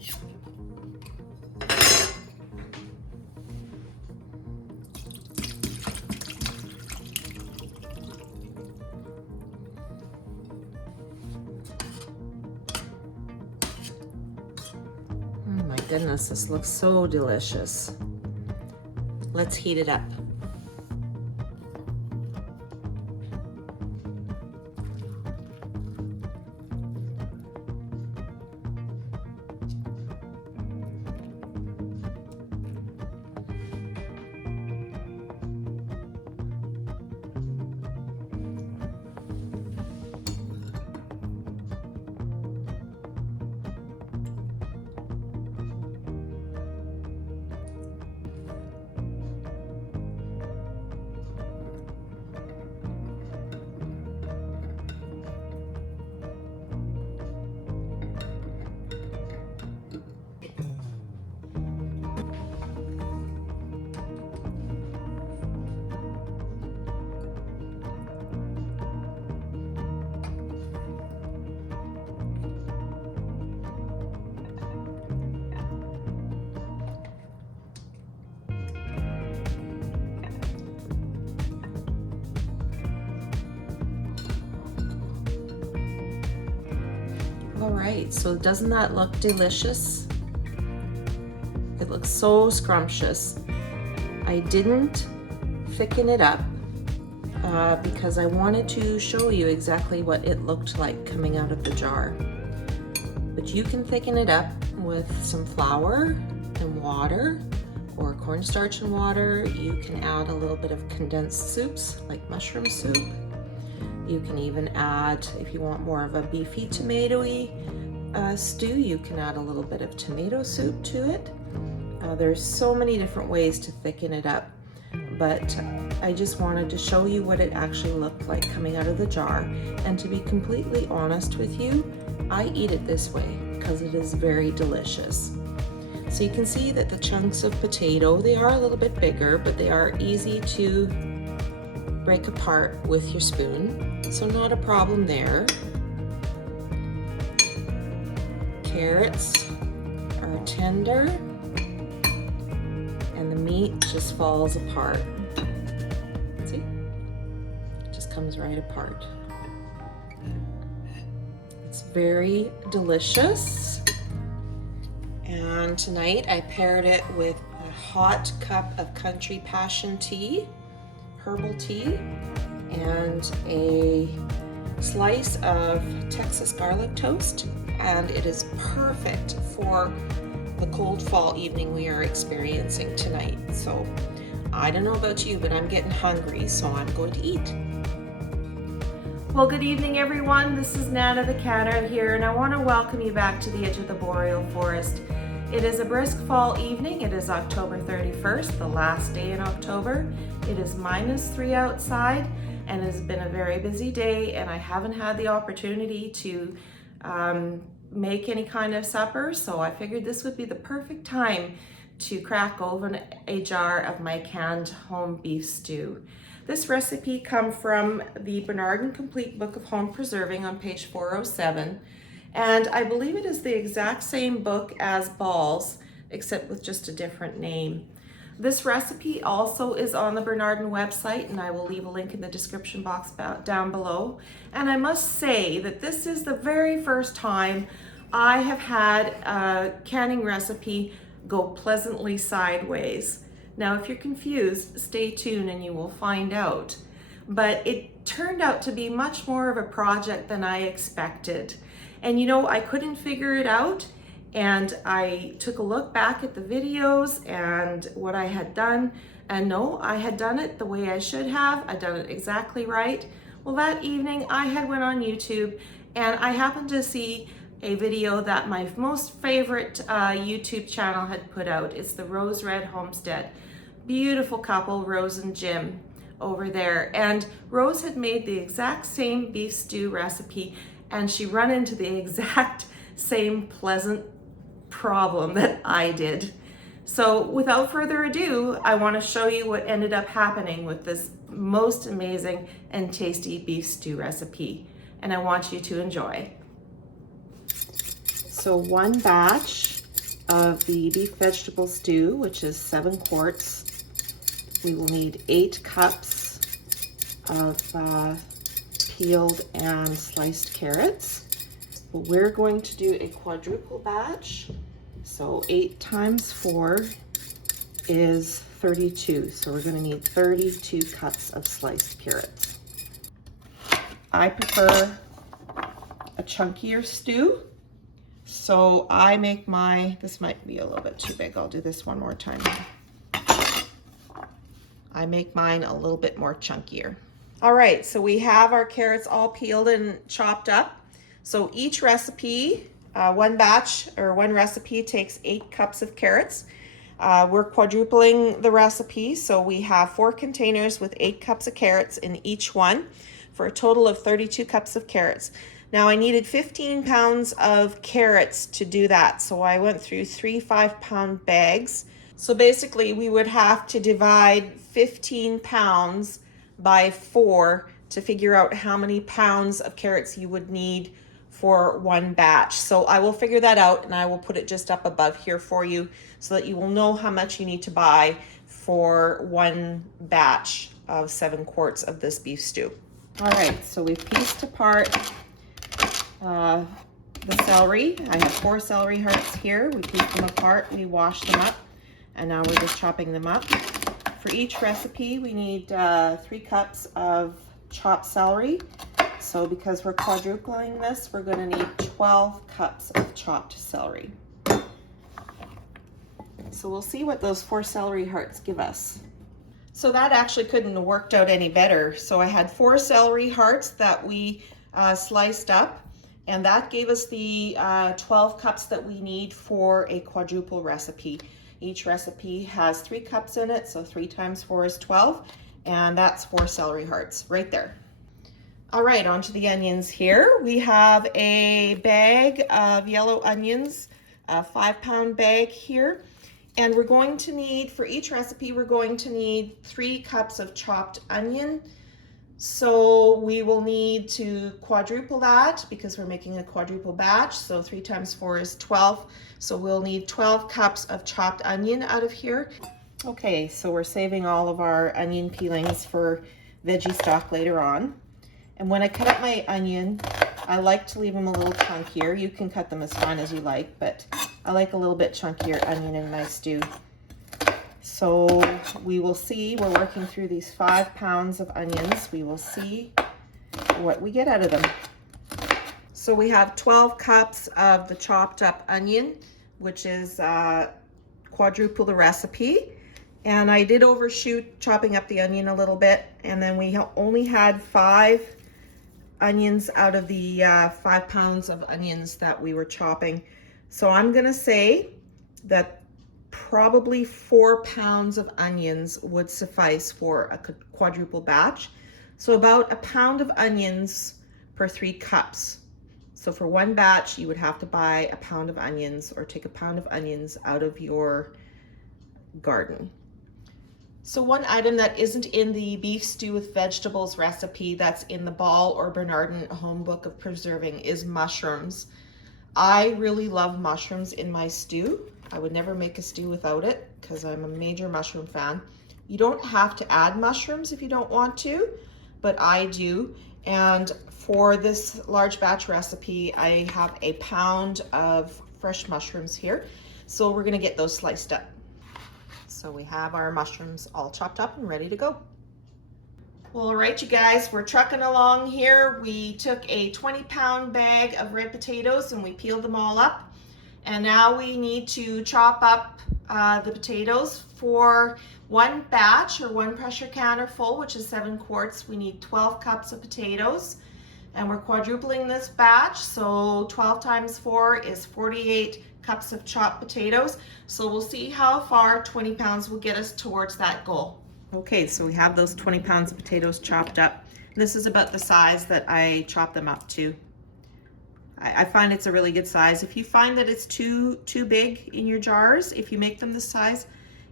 Oh my goodness, this looks so delicious. Let's heat it up. All right, so doesn't that look delicious? It looks so scrumptious. I didn't thicken it up because I wanted to show you exactly what it looked like coming out of the jar. But you can thicken it up with some flour and water, or cornstarch and water. You can add a little bit of condensed soups like mushroom soup. You can even add, if you want more of a beefy tomatoey stew, you can add a little bit of tomato soup to it. There's so many different ways to thicken it up, but I just wanted to show you what it actually looked like coming out of the jar. And to be completely honest with you, I eat it this way because it is very delicious. So you can see that the chunks of potato, they are a little bit bigger, but they are easy to break apart with your spoon, so not a problem there. Carrots are tender and the meat just falls apart. See? It just comes right apart. It's very delicious. And tonight I paired it with a hot cup of country passion tea, herbal tea, and a slice of Texas garlic toast, and it is perfect for the cold fall evening we are experiencing tonight. So I don't know about you, but I'm getting hungry, so I'm going to eat. Well, good evening everyone. This is Nana the Canner here, and I want to welcome you back to the edge of the boreal forest. It is a brisk fall evening. It is October 31st, the last day in October. It is -3 outside, and it has been a very busy day, and I haven't had the opportunity to make any kind of supper, so I figured this would be the perfect time to crack open a jar of my canned home beef stew. This recipe comes from the Bernard & Complete Book of Home Preserving on page 407, and I believe it is the exact same book as Ball's, except with just a different name. This recipe also is on the Bernard & website, and I will leave a link in the description box down below. And I must say that this is the very first time I have had a canning recipe go pleasantly sideways. Now, if you're confused, stay tuned and you will find out. But it turned out to be much more of a project than I expected. And you know, I couldn't figure it out. And I took a look back at the videos and what I had done, and no, I had done it the way I should have. I'd done it exactly right. Well, that evening I had went on YouTube and I happened to see a video that my most favorite YouTube channel had put out. It's the RoseRedHomestead. Beautiful couple, Rose and Jim over there. And Rose had made the exact same beef stew recipe, and she ran into the exact same pleasant problem that I did. So without further ado, I want to show you what ended up happening with this most amazing and tasty beef stew recipe, and I want you to enjoy. So one batch of the beef vegetable stew, which is 7 quarts. We will need 8 cups of peeled and sliced carrots. But we're going to do a quadruple batch. So 8 times 4 is 32. So we're going to need 32 cups of sliced carrots. I prefer a chunkier stew. So I make this might be a little bit too big. I'll do this one more time. I make mine a little bit more chunkier. All right, so we have our carrots all peeled and chopped up. So each recipe, one batch or one recipe takes 8 cups of carrots. We're quadrupling the recipe, so we have 4 containers with 8 cups of carrots in each one for a total of 32 cups of carrots. Now I needed 15 pounds of carrots to do that, so I went through 3 5-pound bags. So basically we would have to divide 15 pounds by 4 to figure out how many pounds of carrots you would need for one batch. So I will figure that out and I will put it just up above here for you so that you will know how much you need to buy for one batch of 7 quarts of this beef stew. All right, so we've pieced apart the celery. I have 4 celery hearts here. We pieced them apart, we washed them up, and now we're just chopping them up. For each recipe, we need 3 cups of chopped celery. So because we're quadrupling this, we're going to need 12 cups of chopped celery. So we'll see what those 4 celery hearts give us. So that actually couldn't have worked out any better. So I had 4 celery hearts that we sliced up, and that gave us the 12 cups that we need for a quadruple recipe. Each recipe has 3 cups in it, so 3 times 4 is 12, and that's 4 celery hearts right there. All right, onto the onions here. We have a bag of yellow onions, a 5-pound bag here. And we're going to need, for each recipe, we're going to need 3 cups of chopped onion. So we will need to quadruple that because we're making a quadruple batch. So 3 times 4 is 12. So we'll need 12 cups of chopped onion out of here. Okay, so we're saving all of our onion peelings for veggie stock later on. And when I cut up my onion, I like to leave them a little chunkier. You can cut them as fine as you like, but I like a little bit chunkier onion in my stew. So we will see, we're working through these 5 pounds of onions. We will see what we get out of them. So we have 12 cups of the chopped up onion, which is quadruple the recipe. And I did overshoot chopping up the onion a little bit, and then we only had 5 onions out of the 5 pounds of onions that we were chopping. So I'm gonna say that probably 4 pounds of onions would suffice for a quadruple batch. So about 1 pound of onions per 3 cups. So for one batch, you would have to buy 1 pound of onions or take 1 pound of onions out of your garden. So one item that isn't in the beef stew with vegetables recipe that's in the Ball or Bernardin Home Book of Preserving is mushrooms. I really love mushrooms in my stew. I would never make a stew without it because I'm a major mushroom fan. You don't have to add mushrooms if you don't want to, but I do. And for this large batch recipe, I have 1 pound of fresh mushrooms here. So we're gonna get those sliced up. So we have our mushrooms all chopped up and ready to go. Well, all right, you guys, we're trucking along here. We took a 20-pound bag of red potatoes and we peeled them all up. And now we need to chop up the potatoes. For one batch or one pressure canner full, which is 7 quarts, we need 12 cups of potatoes. And we're quadrupling this batch, so 12 times 4 is 48 cups of chopped potatoes. So we'll see how far 20 pounds will get us towards that goal. Okay, so we have those 20 pounds of potatoes chopped up. This is about the size that I chop them up to. I find it's a really good size. If you find that it's too big in your jars, if you make them this size,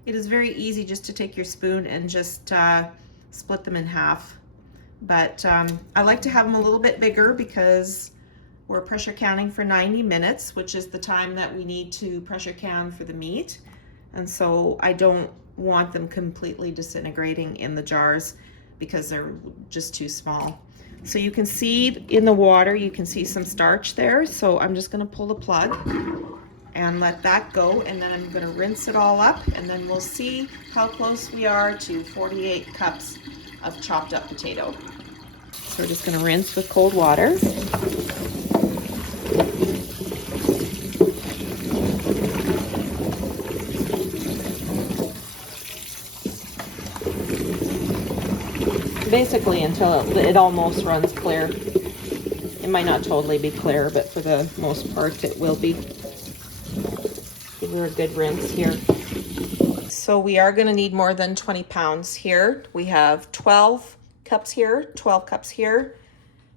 it is very easy just to take your spoon and just split them in half. But I like to have them a little bit bigger because We're pressure canning for 90 minutes, which is the time that we need to pressure can for the meat. And so I don't want them completely disintegrating in the jars because they're just too small. So you can see in the water, you can see some starch there. So I'm just gonna pull the plug and let that go. And then I'm gonna rinse it all up, and then we'll see how close we are to 48 cups of chopped up potato. So we're just gonna rinse with cold water. Basically until it almost runs clear. It might not totally be clear, but for the most part it will be. Give her a good rinse here. So we are going to need more than 20 pounds here. We have 12 cups here, 12 cups here,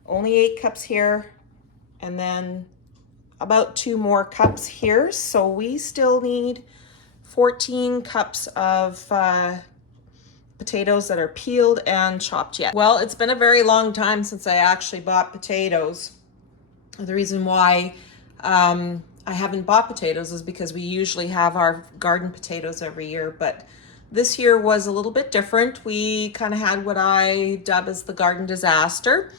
only 8 cups here, and then about 2 more cups here. So we still need 14 cups of potatoes that are peeled and chopped yet. Well, it's been a very long time since I actually bought potatoes. The reason why I haven't bought potatoes is because we usually have our garden potatoes every year, but this year was a little bit different. We kind of had what I dub as the garden disaster.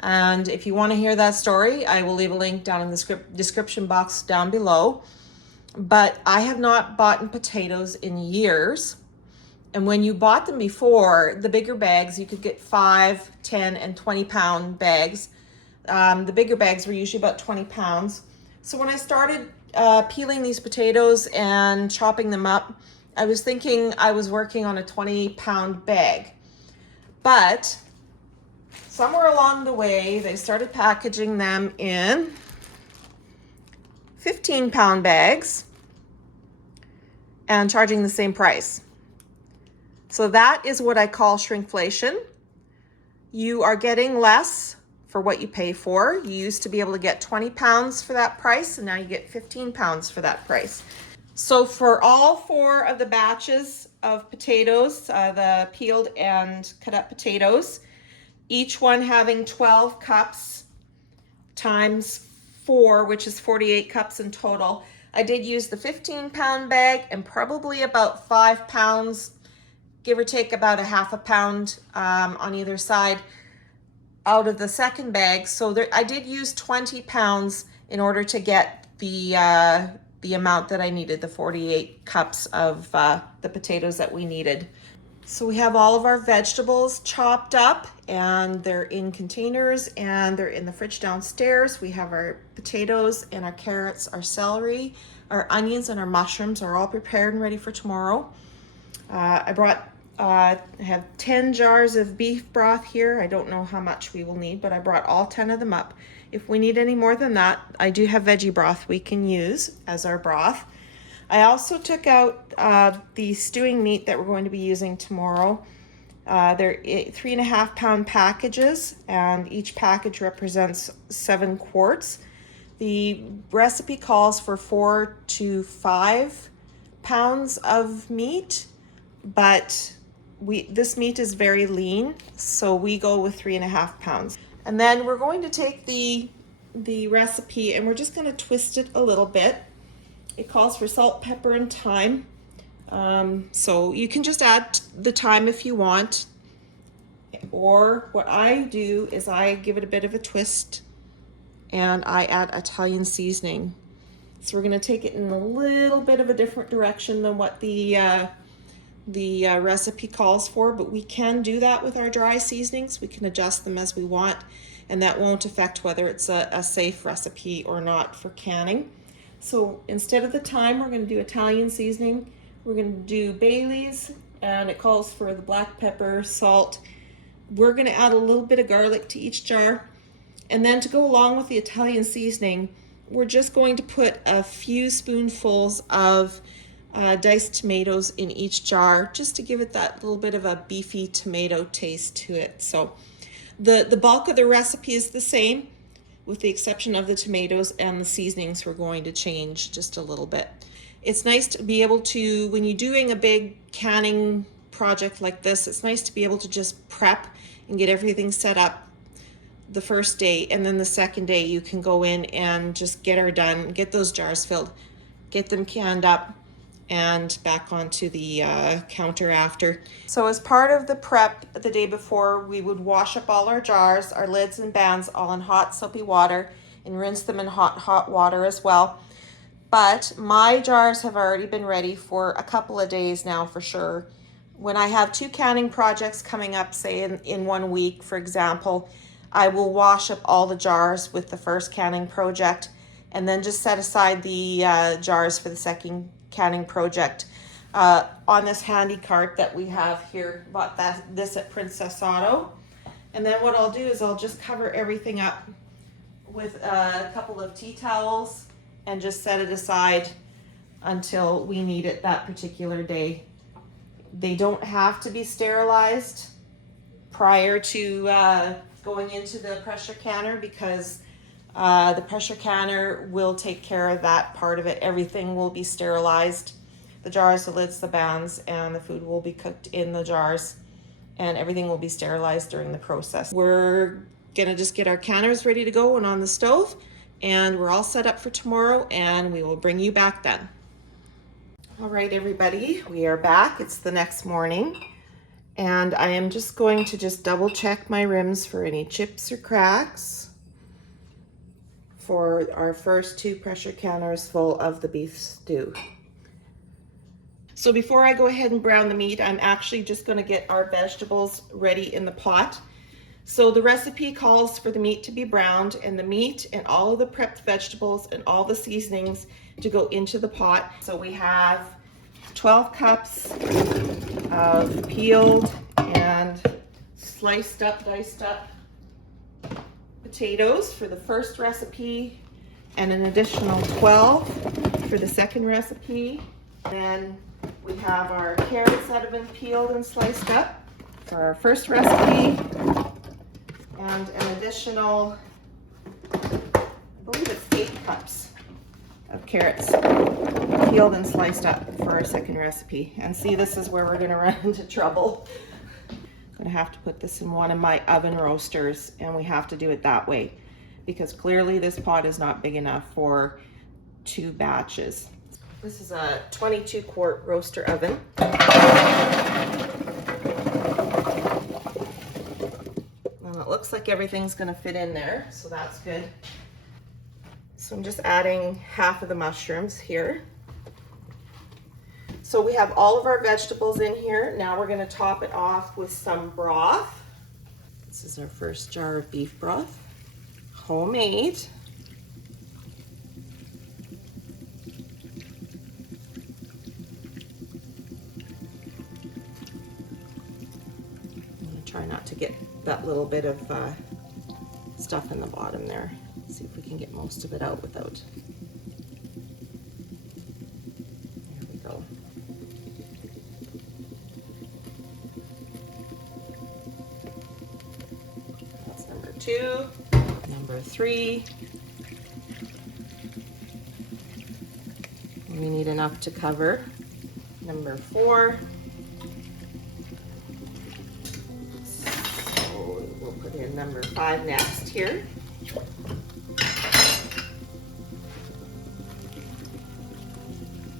And if you want to hear that story, I will leave a link down in the description box down below. But I have not bought potatoes in years. And when you bought them before, the bigger bags, you could get 5, 10, and 20 pound bags. The bigger bags were usually about 20 pounds. So when I started peeling these potatoes and chopping them up, I was thinking I was working on a 20 pound bag. But somewhere along the way, they started packaging them in 15 pound bags and charging the same price. So that is what I call shrinkflation. You are getting less for what you pay for. You used to be able to get 20 pounds for that price, and now you get 15 pounds for that price. So for all 4 of the batches of potatoes, the peeled and cut up potatoes, each one having 12 cups times 4, which is 48 cups in total. I did use the 15 pound bag and probably about 5 pounds, give or take about a half a pound on either side out of the second bag. So there, I did use 20 pounds in order to get the amount that I needed, the 48 cups of the potatoes that we needed. So we have all of our vegetables chopped up, and they're in containers, and they're in the fridge downstairs. We have our potatoes and our carrots, our celery, our onions, and our mushrooms are all prepared and ready for tomorrow. I have 10 jars of beef broth here. I don't know how much we will need, but I brought all 10 of them up. If we need any more than that, I do have veggie broth we can use as our broth. I also took out the stewing meat that we're going to be using tomorrow. They're 3.5 pound packages, and each package represents 7 quarts. The recipe calls for 4 to 5 pounds of meat, but this meat is very lean, so we go with 3.5 pounds. And then we're going to take the recipe and we're just going to twist it a little bit. It calls for salt, pepper, and thyme. So you can just add the thyme if you want. Or what I do is I give it a bit of a twist and I add Italian seasoning. So we're going to take it in a little bit of a different direction than what the recipe calls for, but we can do that with our dry seasonings. We can adjust them as we want, and that won't affect whether it's a safe recipe or not for canning. So instead of the thyme, we're going to do Italian seasoning. We're going to do Bailey's, and it calls for the black pepper, salt. We're going to add a little bit of garlic to each jar. And then to go along with the Italian seasoning, we're just going to put a few spoonfuls of diced tomatoes in each jar, just to give it that little bit of a beefy tomato taste to it. So the bulk of the recipe is the same, with the exception of the tomatoes, and the seasonings we're going to change just a little bit. It's nice to be able to, when you're doing a big canning project like this, it's nice to be able to just prep and get everything set up the first day, and then the second day you can go in and just get her done, get those jars filled, get them canned up, and back onto the counter after. So as part of the prep the day before, we would wash up all our jars, our lids and bands, all in hot soapy water, and rinse them in hot water as well. But my jars have already been ready for a couple of days now for sure. When I have 2 canning projects coming up, say in 1 week, for example, I will wash up all the jars with the first canning project and then just set aside the jars for the second canning project. On this handy cart that we have here, bought this at Princess Auto. And then what I'll do is I'll just cover everything up with a couple of tea towels and just set it aside until we need it that particular day. They don't have to be sterilized prior to going into the pressure canner, because the pressure canner will take care of that part of it. Everything will be sterilized. The jars, the lids, the bands, and the food will be cooked in the jars, and everything will be sterilized during the process. We're gonna just get our canners ready to go and on the stove, and we're all set up for tomorrow, and we will bring you back then. All right, everybody, we are back. It's the next morning, and I am just going to just double check my rims for any chips or cracks for our first 2 pressure canners full of the beef stew. So before I go ahead and brown the meat, I'm actually just going to get our vegetables ready in the pot. So the recipe calls for the meat to be browned, and the meat and all of the prepped vegetables and all the seasonings to go into the pot. So we have 12 cups of peeled and sliced up, diced up potatoes for the first recipe, and an additional 12 for the second recipe. Then we have our carrots that have been peeled and sliced up for our first recipe, and an additional, I believe it's 8 cups of carrots peeled and sliced up for our second recipe. And see, this is where we're going to run into trouble. I'm going to have to put this in one of my oven roasters, and we have to do it that way because clearly this pot is not big enough for 2 batches. This is a 22 quart roaster oven. Well, it looks like everything's going to fit in there, so that's good. So I'm just adding half of the mushrooms here. So we have all of our vegetables in here. Now we're going to top it off with some broth. This is our first jar of beef broth, homemade. I'm going to try not to get that little bit of stuff in the bottom there. See if we can get most of it out without. There we go. That's number 2. Number 3. We need enough to cover. Number 4. So we'll put in number 5 next here.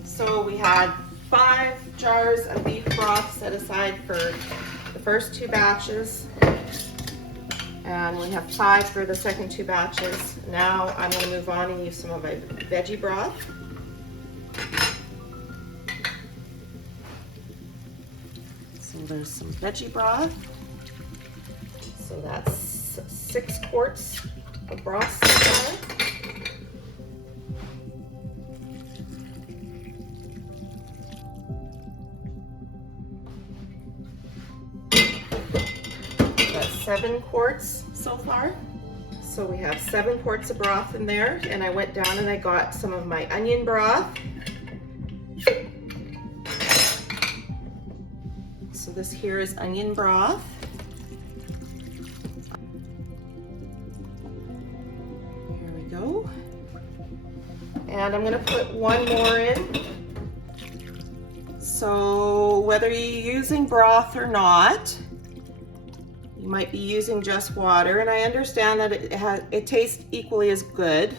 So we had 5 jars of beef broth set aside for the first 2 batches, and we have 5 for the second 2 batches. Now I'm going to move on and use some of my veggie broth. So there's some veggie broth. So that's 6 quarts of broth so far. That's 7 quarts so far. So we have 7 quarts of broth in there, and I went down and I got some of my onion broth. So this here is onion broth. There we go. And I'm gonna put 1 more in. So whether you're using broth or not, you You might be using just water, and I understand that it tastes equally as good,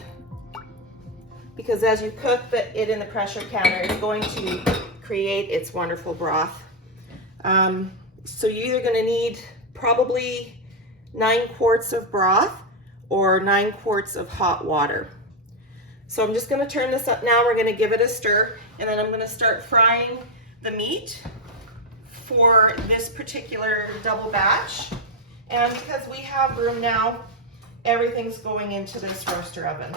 because as you cook it in the pressure canner, it's going to create its wonderful broth. So you're either going to need probably 9 quarts of broth or 9 quarts of hot water. So I'm just going to turn this up now. We're going to give it a stir, and then I'm going to start frying the meat for this particular double batch. And because we have room now, everything's going into this roaster oven.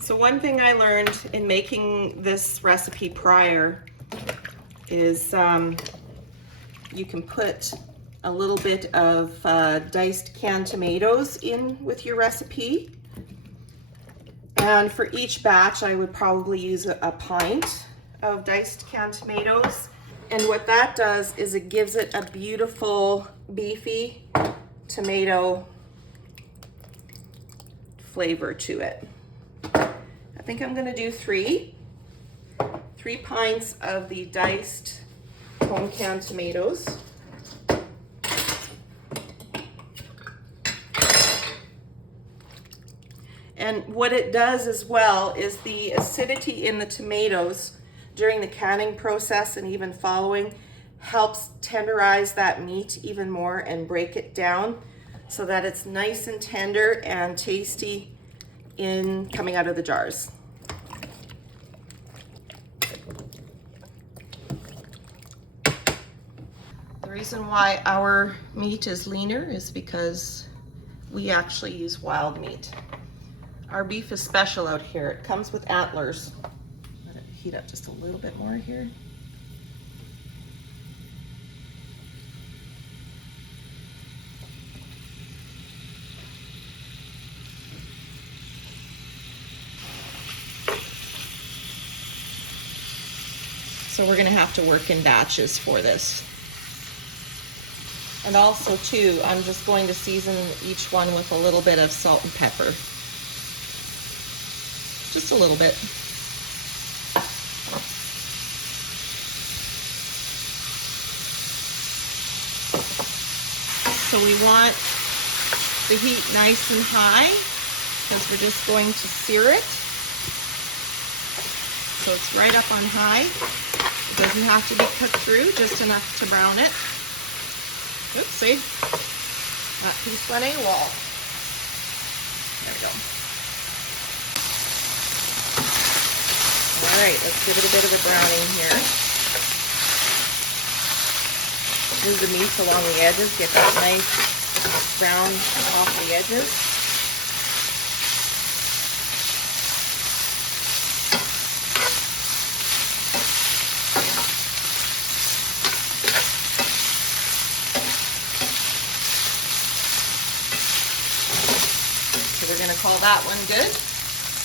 So one thing I learned in making this recipe prior is you can put a little bit of diced canned tomatoes in with your recipe. And for each batch, I would probably use a pint of diced canned tomatoes. And what that does is it gives it a beautiful beefy tomato flavor to it. I think I'm going to do 3 pints of the diced home canned tomatoes. And what it does as well is the acidity in the tomatoes during the canning process and even following helps tenderize that meat even more and break it down so that it's nice and tender and tasty in coming out of the jars. The reason why our meat is leaner is because we actually use wild meat. Our beef is special out here. It comes with antlers. Let it heat up just a little bit more here. So we're going to have to work in batches for this. And also too, I'm just going to season each one with a little bit of salt and pepper. Just a little bit. So we want the heat nice and high because we're just going to sear it. So it's right up on high. It doesn't have to be cooked through, just enough to brown it. Oops, see? That piece went AWOL. There we go. All right, let's give it a bit of a browning here. Move the meat along the edges, get that nice brown off the edges. So we're going to call that one good.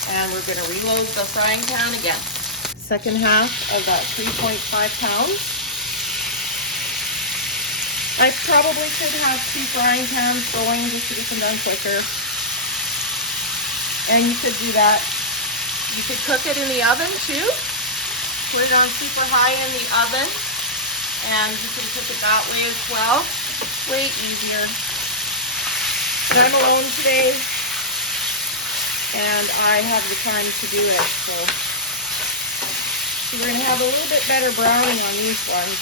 And we're going to reload the frying pan again. Second half of that 3.5 pounds. I probably could have 2 frying pans going just to get them done quicker. And you could do that. You could cook it in the oven too. Put it on super high in the oven. And you can cook it that way as well. Way easier. But I'm alone today. And I have the time to do it, so we're going to have a little bit better browning on these ones.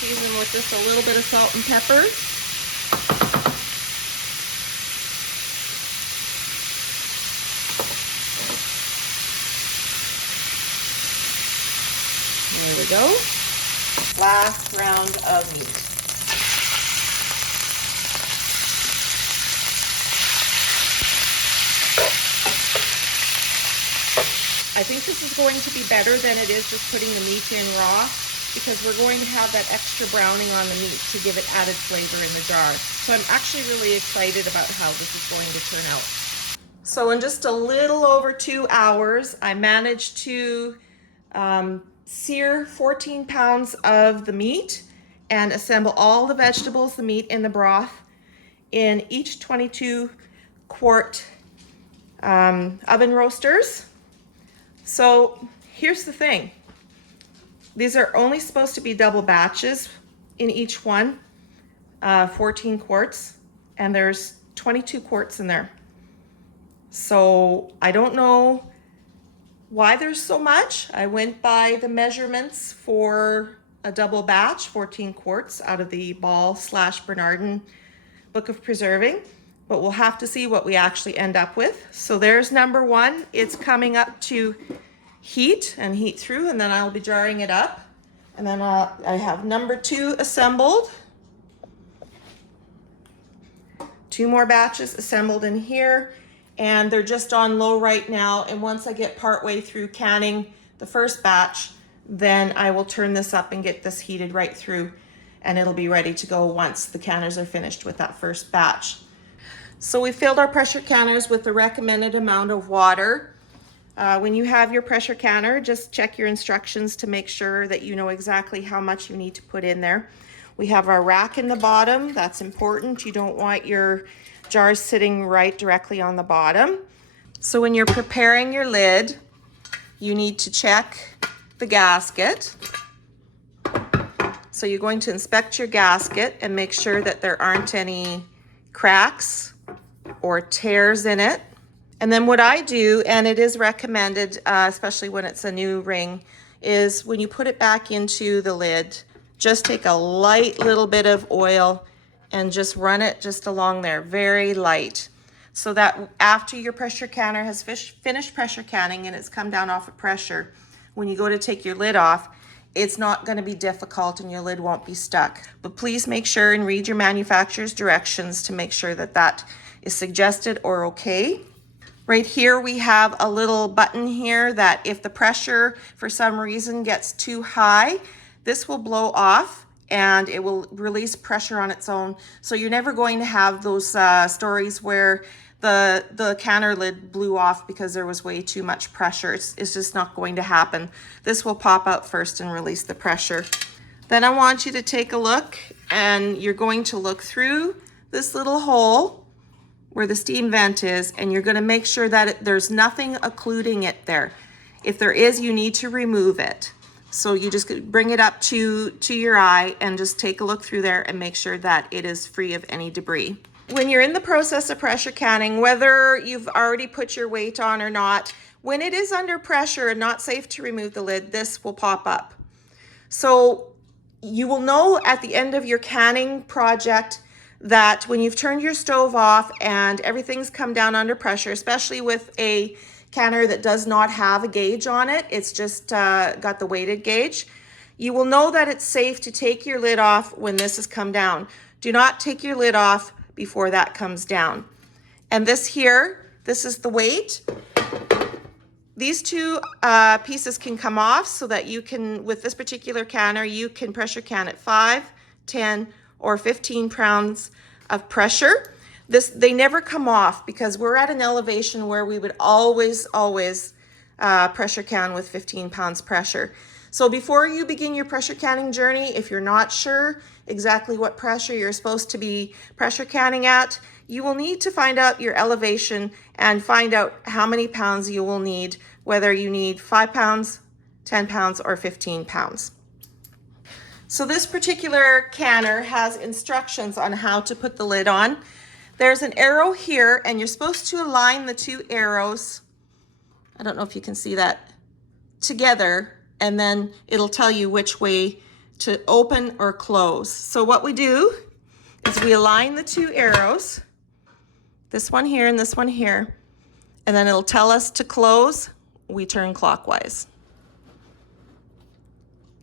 Season with just a little bit of salt and pepper. There we go. Last round of meat. I think this is going to be better than it is just putting the meat in raw, because we're going to have that extra browning on the meat to give it added flavor in the jar. So I'm actually really excited about how this is going to turn out. So in just a little over 2 hours, I managed to sear 14 pounds of the meat and assemble all the vegetables, the meat, and the broth in each 22 quart oven roasters. So here's the thing. These are only supposed to be double batches in each one, 14 quarts, and there's 22 quarts in there. So I don't know why there's so much. I went by the measurements for a double batch, 14 quarts out of the Ball/Bernardin Book of Preserving, but we'll have to see what we actually end up with. So there's number one. It's coming up to heat and heat through, and then I'll be jarring it up. And then I have number two assembled. 2 more batches assembled in here, and they're just on low right now. And once I get partway through canning the first batch, then I will turn this up and get this heated right through, and it'll be ready to go once the canners are finished with that first batch. So we filled our pressure canners with the recommended amount of water. When you have your pressure canner, just check your instructions to make sure that you know exactly how much you need to put in there. We have our rack in the bottom. That's important. You don't want your jars sitting right directly on the bottom. So when you're preparing your lid, you need to check the gasket. So you're going to inspect your gasket and make sure that there aren't any cracks or tears in it. And then what I do, and it is recommended, especially when it's a new ring, is when you put it back into the lid, just take a light little bit of oil and just run it just along there, very light, so that after your pressure canner has finished pressure canning and it's come down off of pressure, when you go to take your lid off, it's not going to be difficult and your lid won't be stuck. But please make sure and read your manufacturer's directions to make sure that that is suggested or okay. Right here we have a little button here that if the pressure for some reason gets too high, this will blow off and it will release pressure on its own. So you're never going to have those stories where the canner lid blew off because there was way too much pressure. It's just not going to happen. This will pop out first and release the pressure. Then I want you to take a look, and you're going to look through this little hole where the steam vent is, and you're going to make sure that there's nothing occluding it there. If there is, you need to remove it. So you just bring it up to your eye and just take a look through there and make sure that it is free of any debris. When you're in the process of pressure canning, whether you've already put your weight on or not, when it is under pressure and not safe to remove the lid, this will pop up. So you will know at the end of your canning project that when you've turned your stove off and everything's come down under pressure, especially with a canner that does not have a gauge on it, it's just got the weighted gauge, you will know that it's safe to take your lid off when this has come down. Do not take your lid off before that comes down. And this here, this is the weight. These two pieces can come off so that you can, with this particular canner, you can pressure can at 5, 10, or 15 pounds of pressure. They never come off because we're at an elevation where we would always pressure can with 15 pounds pressure. So before you begin your pressure canning journey, if you're not sure exactly what pressure you're supposed to be pressure canning at, you will need to find out your elevation and find out how many pounds you will need, whether you need 5 pounds, 10 pounds, or 15 pounds. So this particular canner has instructions on how to put the lid on. There's an arrow here, and you're supposed to align the two arrows, I don't know if you can see that, together, and then it'll tell you which way to open or close. So what we do is we align the two arrows, this one here and this one here, and then it'll tell us to close, we turn clockwise.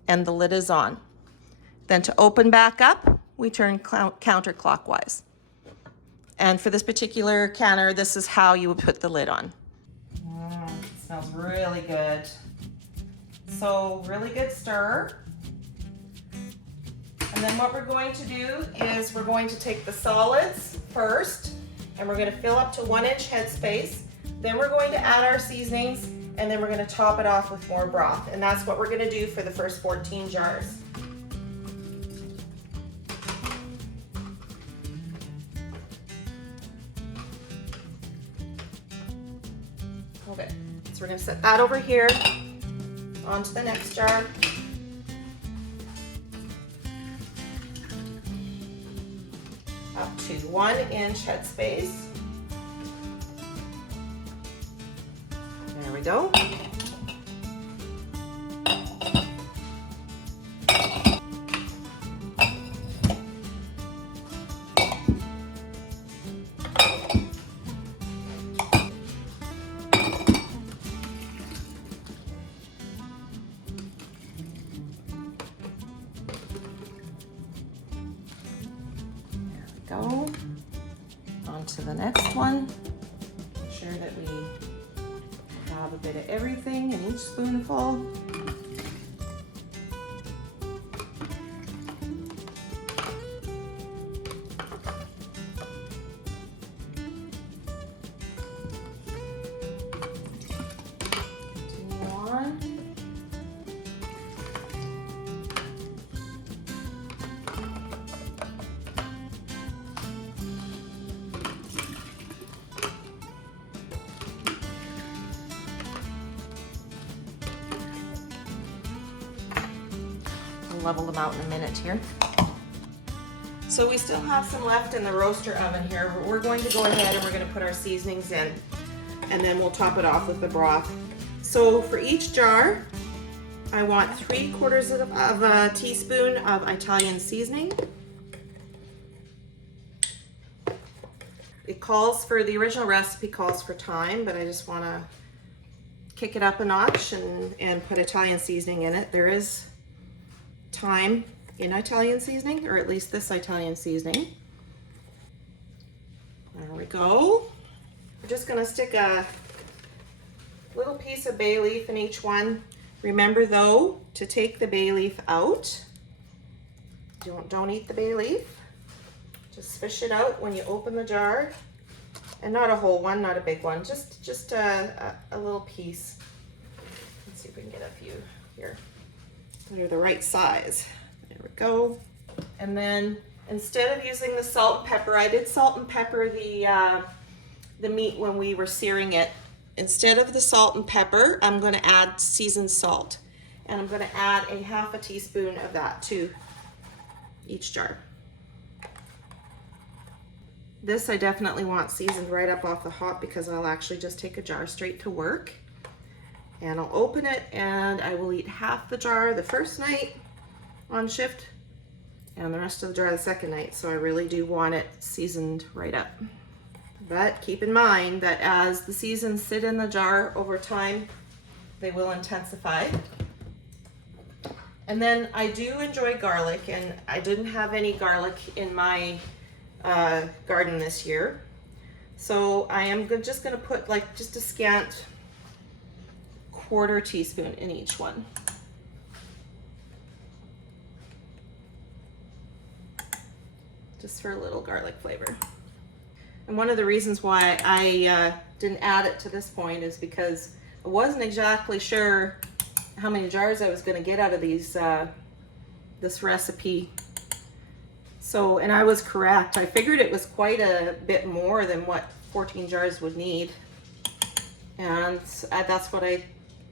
And the lid is on. Then to open back up, we turn counterclockwise. And for this particular canner, this is how you would put the lid on. It smells really good. So really good stir. And then what we're going to do is we're going to take the solids first, and we're going to fill up to 1-inch headspace. Then we're going to add our seasonings, and then we're going to top it off with more broth. And that's what we're going to do for the first 14 jars. Okay, so we're going to set that over here onto the next jar. to 1 inch headspace. There we go. Go on to the next one. Make sure that we have a bit of everything in each spoonful. Continue on. Level them out in a minute here. So we still have some left in the roaster oven here. We're going to go ahead and we're going to put our seasonings in, and then we'll top it off with the broth. So for each jar, I want 3/4 of a teaspoon of Italian seasoning. It calls for, the original recipe calls for thyme, but I just want to kick it up a notch and put Italian seasoning in it. There is thyme in Italian seasoning, or at least this Italian seasoning. There we go. We're just going to stick a little piece of bay leaf in each one. Remember though to take the bay leaf out. Don't eat the bay leaf. Just fish it out when you open the jar, and not a whole one, not a big one, just a little piece. Let's see if we can get a few here. They're the right size. There we go. And then instead of using the salt and pepper, I did salt and pepper the meat when we were searing it. Instead of the salt and pepper, I'm going to add seasoned salt, and I'm going to add a 1/2 teaspoon of that to each jar. This I definitely want seasoned right up off the hop, because I'll actually just take a jar straight to work. And I'll open it and I will eat 1/2 the jar the first night on shift and the rest of the jar the second night. So I really do want it seasoned right up. But keep in mind that as the seasons sit in the jar over time, they will intensify. And then I do enjoy garlic, and I didn't have any garlic in my garden this year. So I am just gonna put like just a scant 1/4 teaspoon in each one. Just for a little garlic flavor. And one of the reasons why I didn't add it to this point is because I wasn't exactly sure how many jars I was going to get out of these this recipe. So, and I was correct. I figured it was quite a bit more than what 14 jars would need. And that's what I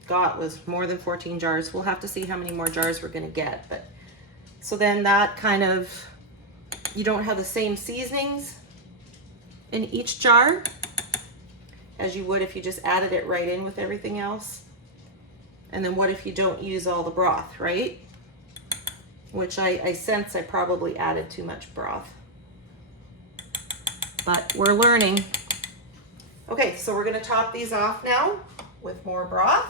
got, was more than 14 jars. We'll have to see how many more jars we're going to get. But so then that kind of, you don't have the same seasonings in each jar as you would if you just added it right in with everything else. And then what if you don't use all the broth, right? Which I sense I probably added too much broth. But we're learning. Okay, so we're gonna top these off now with more broth.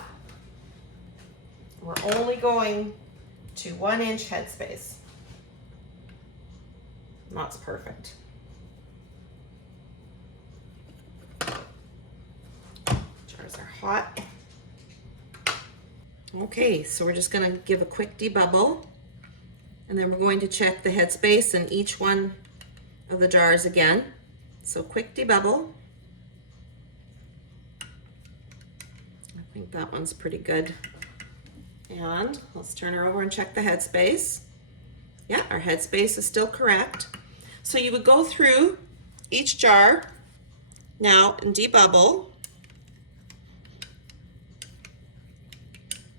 We're only going to 1 inch headspace. And that's perfect. Jars are hot. Okay, so we're just gonna give a quick debubble, and then we're going to check the headspace in each one of the jars again. So quick debubble. I think that one's pretty good. And let's turn her over and check the headspace. Yeah, our headspace is still correct. So you would go through each jar now and debubble.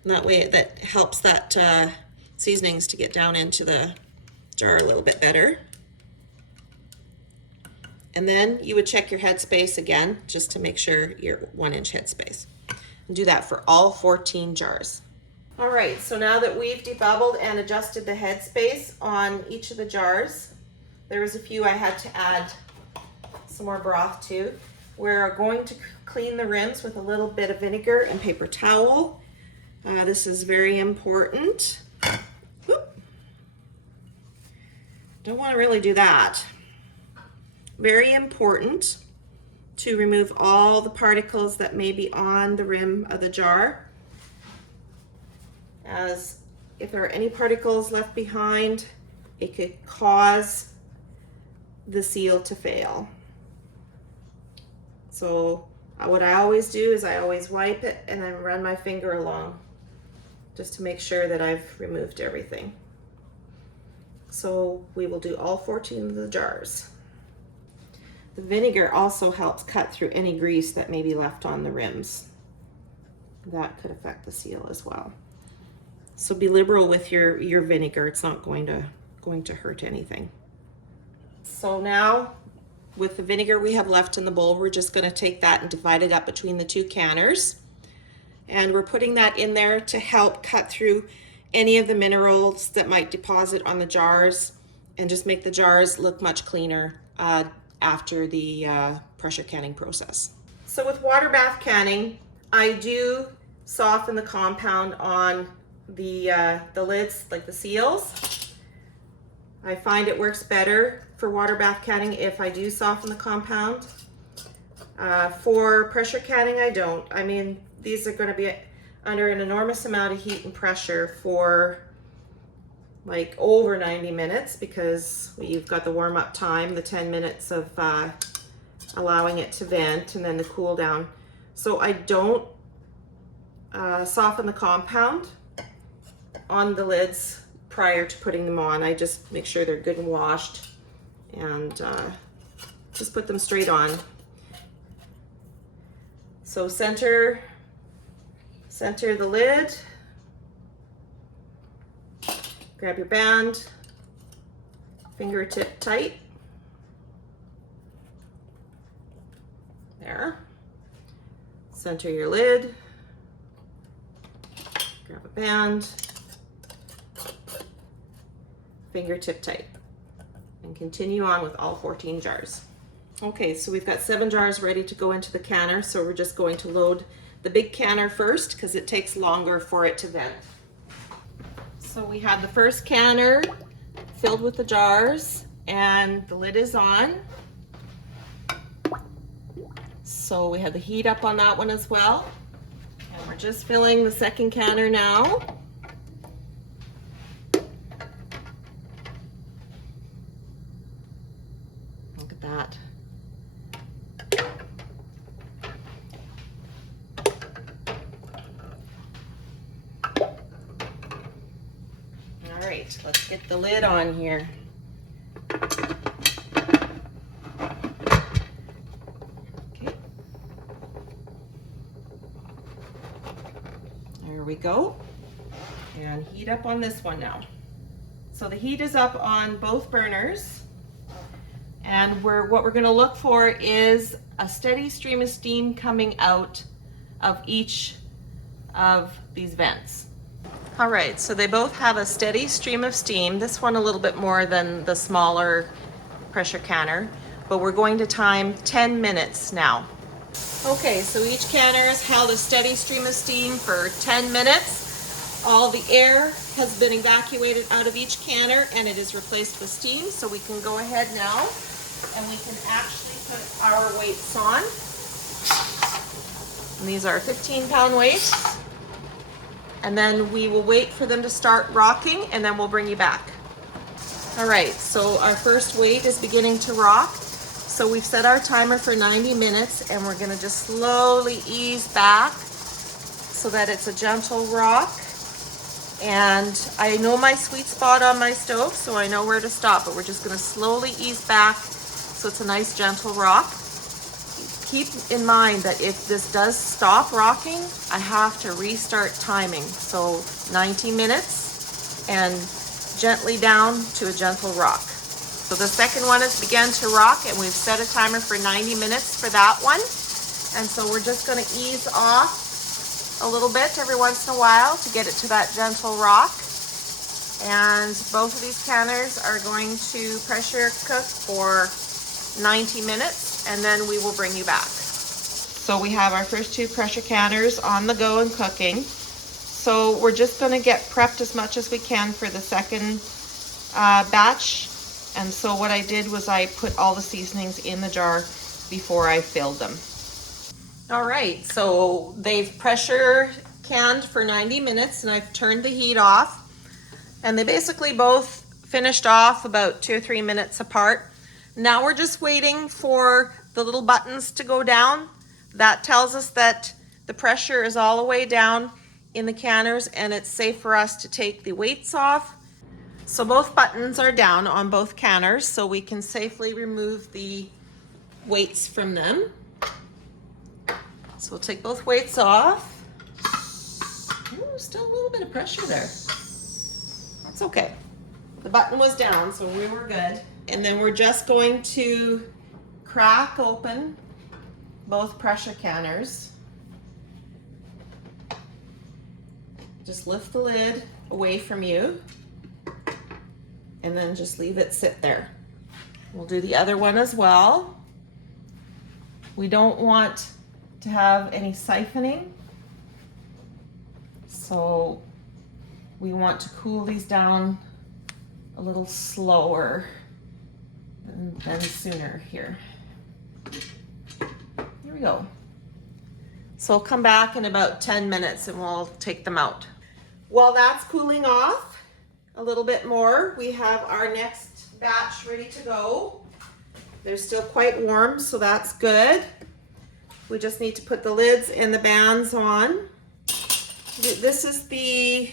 And that way that helps that seasonings to get down into the jar a little bit better. And then you would check your headspace again, just to make sure you're 1-inch headspace. And do that for all 14 jars. All right, so now that we've debubbled and adjusted the headspace on each of the jars, there was a few I had to add some more broth to. We're going to clean the rims with a little bit of vinegar and paper towel. This is very important. Whoop. Don't want to really do that. Very important to remove all the particles that may be on the rim of the jar, as if there are any particles left behind, it could cause the seal to fail. So what I always do is I always wipe it and then run my finger along just to make sure that I've removed everything. So we will do all 14 of the jars. The vinegar also helps cut through any grease that may be left on the rims. That could affect the seal as well. So be liberal with your vinegar. It's not going to hurt anything. So now, with the vinegar we have left in the bowl, we're just going to take that and divide it up between the 2 canners. And we're putting that in there to help cut through any of the minerals that might deposit on the jars and just make the jars look much cleaner after the pressure canning process. So with water bath canning, I do soften the compound on the lids, like the seals. I find it works better for water bath canning if I do soften the compound. For pressure canning, I don't. I mean, these are going to be under an enormous amount of heat and pressure for like over 90 minutes because you've got the warm-up time, the 10 minutes of allowing it to vent, and then the cool down. So I don't soften the compound on the lids prior to putting them on. I just make sure they're good and washed and just put them straight on. So center the lid, grab your band, fingertip tight, there. Center your lid, grab a band, fingertip tight, and continue on with all 14 jars. Okay, so we've got 7 jars ready to go into the canner, so we're just going to load the big canner first because it takes longer for it to vent. So we have the first canner filled with the jars and the lid is on. So we have the heat up on that one as well. And we're just filling the second canner now. Look at that. All right, let's get the lid on here. Okay. There we go. And heat up on this one now. So the heat is up on both burners. And what we're going to look for is a steady stream of steam coming out of each of these vents. All right, so they both have a steady stream of steam. This one a little bit more than the smaller pressure canner, but we're going to time 10 minutes now. Okay, so each canner has held a steady stream of steam for 10 minutes. All the air has been evacuated out of each canner and it is replaced with steam, so we can go ahead now and we can actually put our weights on. And these are 15-pound weights. And then we will wait for them to start rocking and then we'll bring you back. All right, so our first weight is beginning to rock. So we've set our timer for 90 minutes and we're gonna just slowly ease back so that it's a gentle rock. And I know my sweet spot on my stove, so I know where to stop, but we're just gonna slowly ease back so it's a nice gentle rock. Keep in mind that if this does stop rocking, I have to restart timing. So 90 minutes and gently down to a gentle rock. So So the second one has begun to rock, and we've set a timer for 90 minutes for that one. And so we're just going to ease off a little bit every once in a while to get it to that gentle rock. And both of these canners are going to pressure cook for 90 minutes, and then we will bring you back. So we have our first two pressure canners on the go and cooking. So we're just going to get prepped as much as we can for the second batch. And so what I did was I put all the seasonings in the jar before I filled them. All right, so they've pressure canned for 90 minutes, and I've turned the heat off. And they basically both finished off about 2 or 3 minutes apart. Now we're just waiting for the little buttons to go down. That tells us that the pressure is all the way down in the canners, and it's safe for us to take the weights off. So both buttons are down on both canners, so we can safely remove the weights from them. So we'll take both weights off. Ooh, still a little bit of pressure there. That's okay. The button was down, so we were good. And then we're just going to crack open both pressure canners. Just lift the lid away from you, and then just leave it sit there. We'll do the other one as well. We don't want to have any siphoning, so we want to cool these down a little slower than sooner here. Here we go. So I'll come back in about 10 minutes and we'll take them out. While that's cooling off a little bit more, we have our next batch ready to go. They're still quite warm, so that's good. We just need to put the lids and the bands on. This is the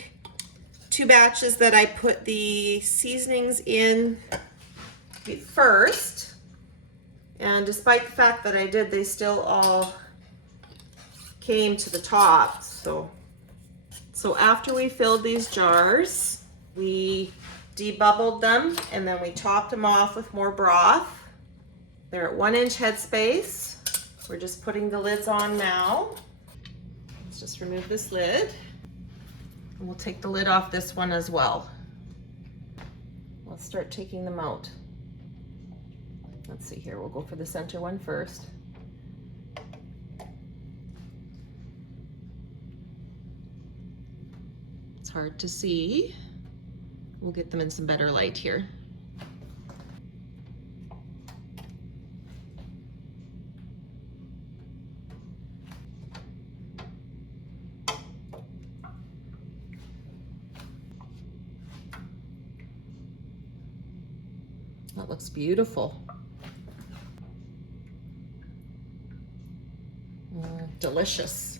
2 batches that I put the seasonings in first. And despite the fact that I did, they still all came to the top. So after we filled these jars, we debubbled them, and then we topped them off with more broth. They're at 1-inch headspace. We're just putting the lids on now. Let's just remove this lid. And we'll take the lid off this one as well. Let's start taking them out. Let's see here, we'll go for the center one first. It's hard to see. We'll get them in some better light here. That looks beautiful. Delicious.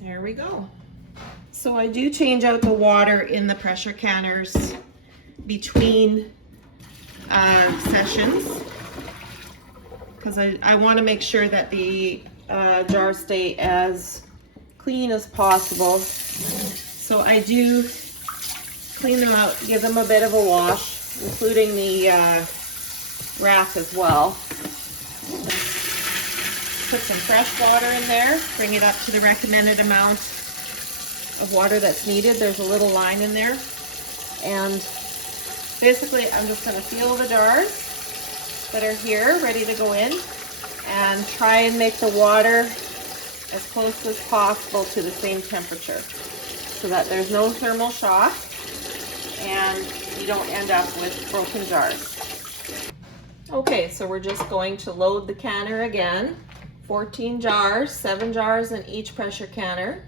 There we go. So I do change out the water in the pressure canners between sessions, because I want to make sure that the jars stay as clean as possible. So I do clean them out, give them a bit of a wash, including the rack as well. Put some fresh water in there, bring it up to the recommended amount of water that's needed. There's a little line in there. And basically I'm just going to feel the jars that are here ready to go in and try and make the water as close as possible to the same temperature so that there's no thermal shock and you don't end up with broken jars. Okay, so we're just going to load the canner again. 14 jars, 7 jars in each pressure canner.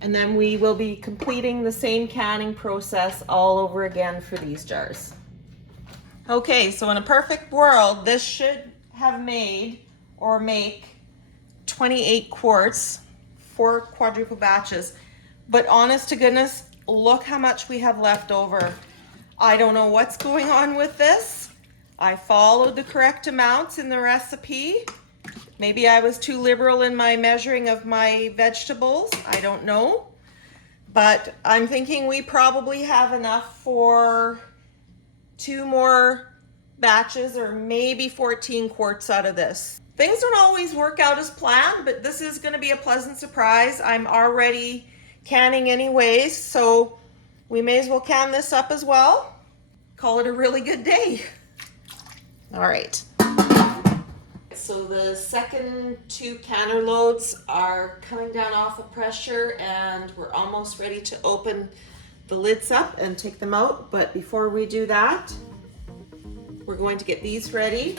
And then we will be completing the same canning process all over again for these jars. Okay, so in a perfect world, this should have made or make 28 quarts, 4 quadruple batches. But honest to goodness, look how much we have left over. I don't know what's going on with this. I followed the correct amounts in the recipe. Maybe I was too liberal in my measuring of my vegetables. I don't know. but I'm thinking we probably have enough for 2 more batches or maybe 14 quarts out of this. Things don't always work out as planned, but this is going to be a pleasant surprise. I'm already canning anyways, so we may as well can this up as well. Call it a really good day. All right. So the second 2 canner loads are coming down off of pressure, and we're almost ready to open the lids up and take them out. But before we do that, we're going to get these ready.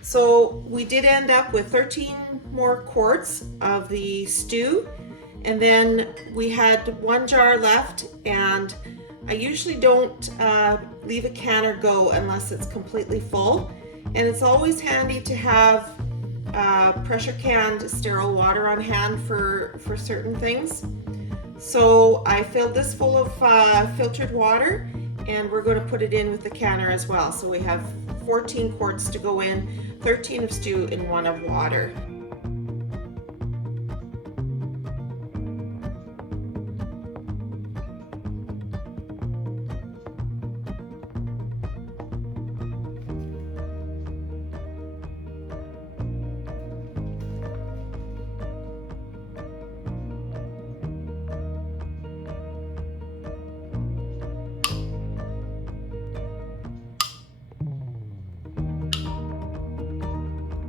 So we did end up with 13 more quarts of the stew, and then we had 1 jar left, and I usually don't leave a canner go unless it's completely full, and it's always handy to have pressure canned sterile water on hand for certain things. So I filled this full of filtered water, and we're going to put it in with the canner as well. So we have 14 quarts to go in, 13 of stew and 1 of water.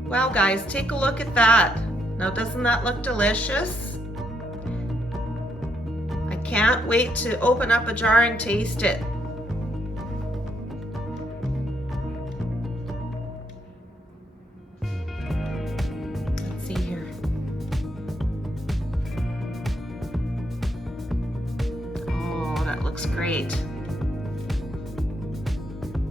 Wow guys, take a look at that. Now doesn't that look delicious? I can't wait to open up a jar and taste it. Let's see here. Oh, that looks great.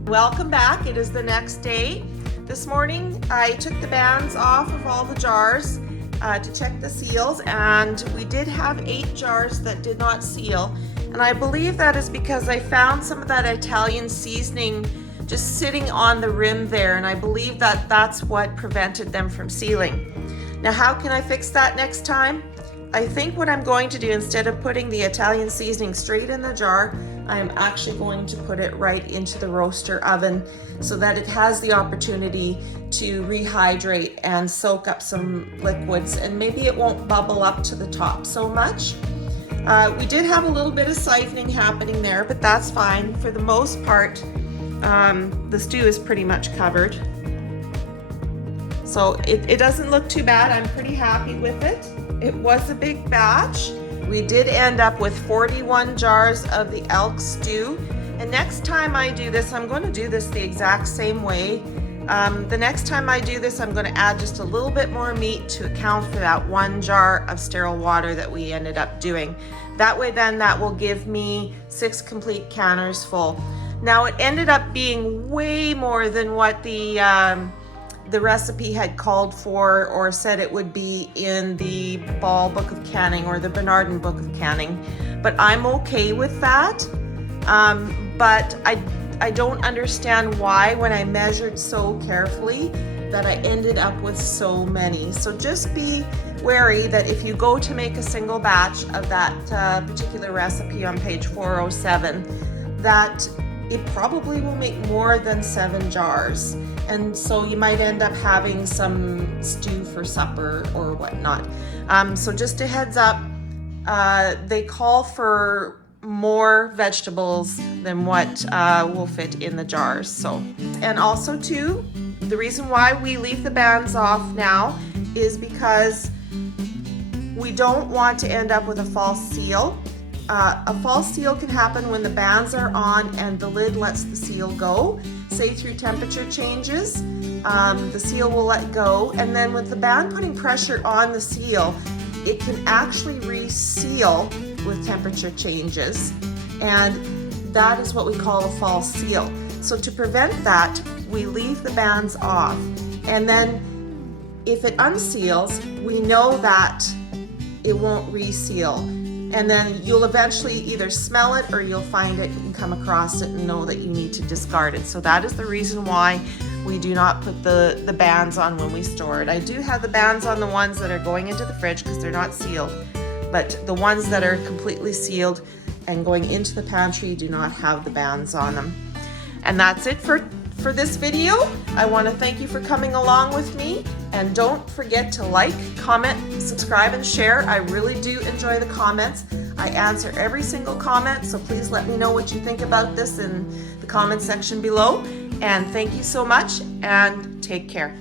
Welcome back. It is the next day. This morning I took the bands off of all the jars to check the seals, and we did have 8 jars that did not seal, and I believe that is because I found some of that Italian seasoning just sitting on the rim there, and I believe that that's what prevented them from sealing. Now how can I fix that next time? I think what I'm going to do, instead of putting the Italian seasoning straight in the jar, I'm actually going to put it right into the roaster oven so that it has the opportunity to rehydrate and soak up some liquids, and maybe it won't bubble up to the top so much. We did have a little bit of siphoning happening there, but that's fine. For the most part, the stew is pretty much covered. So it doesn't look too bad. I'm pretty happy with it. It was a big batch. We did end up with 41 jars of the elk stew. And next time I do this, I'm going to do this the exact same way. The next time I do this, I'm going to add just a little bit more meat to account for that 1 jar of sterile water that we ended up doing. That way then that will give me 6 complete canners full. Now it ended up being way more than what the recipe had called for or said it would be in the Ball Book of Canning or the Bernardin Book of Canning, but I'm okay with that. But I don't understand why, when I measured so carefully, that I ended up with so many. So just be wary that if you go to make a single batch of that particular recipe on page 407, that it probably will make more than 7 jars. And so you might end up having some stew for supper or whatnot. So just a heads up, they call for more vegetables than what will fit in the jars. So, and also too, the reason why we leave the bands off now is because we don't want to end up with a false seal. A false seal can happen when the bands are on and the lid lets the seal go. Say through temperature changes, the seal will let go, and then with the band putting pressure on the seal, it can actually reseal with temperature changes, and that is what we call a false seal. So to prevent that, we leave the bands off, and then if it unseals, we know that it won't reseal, and then you'll eventually either smell it or you'll find it and come across it and know that you need to discard it. So that is the reason why we do not put the bands on when we store it. I do have the bands on the ones that are going into the fridge because they're not sealed, but the ones that are completely sealed and going into the pantry do not have the bands on them. And that's it for this video. I want to thank you for coming along with me, and don't forget to like, comment, subscribe, and share. I really do enjoy the comments. I answer every single comment, so please let me know what you think about this in the comment section below. And thank you so much, and take care.